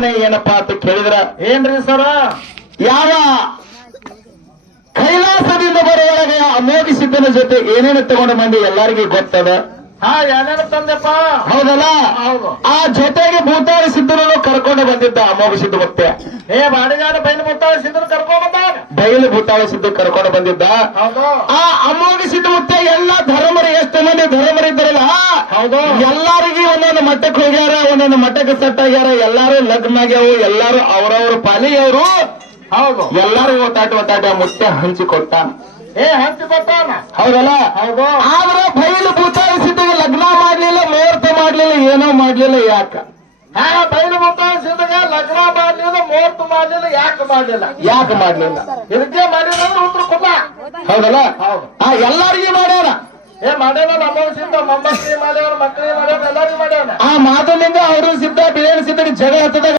ಪ್ರಶ್ನೆ ಏನಪ್ಪಾ ಅಂತ ಕೇಳಿದ್ರ ಏನ್ರಿ ಸರ? ಯಾವ ಕೈಲಾಸದಿಂದ ಬರುವೊಳಗೆ ಅಮೋಘ ಸಿದ್ಧನ ಜೊತೆ ಏನೇನು ತಗೊಂಡು ಬಂದು ಎಲ್ಲರಿಗೂ ಗೊತ್ತದ. ಹಾ, ಏನೇನು ತಂದೆಪ್ಪ? ಹೌದಲ್ಲ? ಹೌದು. ಆ ಜೊತೆಗೆ ಭೂತಾಳ ಸಿದ್ಧನನ್ನು ಕರ್ಕೊಂಡು ಬಂದಿದ್ದ ಅಮೋಘ ಸಿದ್ಧ ಮತ್ತೆ. ಬಾಡಿಗಾರ ಬೈಲು ಮುತ್ತಾಳ ಸಿದ್ಧನ ಕರ್ಕೊಂಡ್ ಬಂದಾಗ ಬಯಲು ಭೂತಾಳ ಸಿದ್ಧ ಕರ್ಕೊಂಡು ಬಂದಿದ್ದ. ಹೌದು. ಆ ಅಮೋಘ ಸಿದ್ಧ ಮತ್ತೆ ಎಲ್ಲ ಧರ್ಮರು ಎಷ್ಟು ಮಂದಿ ಧರ್ಮರಿದ್ದಾರಲ್ಲ, ಹೌದು, ಎಲ್ಲರಿಗೂ ಒಂದೊಂದು ಮಠಕ್ಕೆ ಹೋಗ್ಯಾರ, ಒಂದೊಂದು ಮಠಕ್ಕೆ ಸೆಟ್ ಆಗ್ಯಾರ. ಎಲ್ಲಾರು ಲಗ್ನ ಆಗ್ಯಾವು, ಎಲ್ಲಾರು ಅವರವ್ರ ಪಾಲಿಯವರು. ಹೌದು. ಎಲ್ಲಾರು ಒತ್ತಾಟ ಮುತ್ತೆ ಹಂಚಿಕೊಟ್ಟ. ಹಂಚಿಕೊಟ್ಟಾನ. ಹೌದಲ್ಲ? ಹೌದು. ಆದ್ರೆ ಬಯಲು ಭೂತಾಳ ಸಿದ್ಧಗೆ ಲಗ್ನ ಮಾಡ್ಲಿಲ್ಲ, ಮುಹೂರ್ತ ಮಾಡ್ಲಿಲ್ಲ, ಏನೋ ಮಾಡ್ಲಿಲ್ಲ. ಯಾಕ? ಬೈಲು ಮುತ್ತಾಳ ಸಿದ್ಧಗ ಲಗ್ನ ಮಾಡ್ಲಿಲ್ಲ, ಮುಹೂರ್ತ ಮಾಡ್ಲಿಲ್ಲ. ಯಾಕೆ ಮಾಡ್ಲಿಲ್ಲ? ಇದಕ್ಕೆ ಮಾಡಿಲ್ಲ ಅಂದ್ರೆ ಉತ್ತರ ಕೊಡ್ಲ. ಹೌದಲ್ಲ? ಹೌದು. ಎಲ್ಲಾರಿಗೂ ಮಾಡ್ಯಾರ. ಮಾಡ್ಯಾನ. ನಮ್ಮ ಸಿದ್ಧ ಮೊಮ್ಮಕ್ಕಳಿಗೆ ಮಾಡ್ಯಾವ, ಮಕ್ಕಳಿಗೆ ಮಾಡ್ಯಾವ, ಎಲ್ಲರಿಗೂ ಮಾಡ್ಯಾವ. ಆ ಮಾತಲ್ಲಿಂದ ಅವರು ಸಿದ್ಧ ಬೇರೆ ಸಿದ್ಧಗೆ ಜಗ ಹತ್ತದ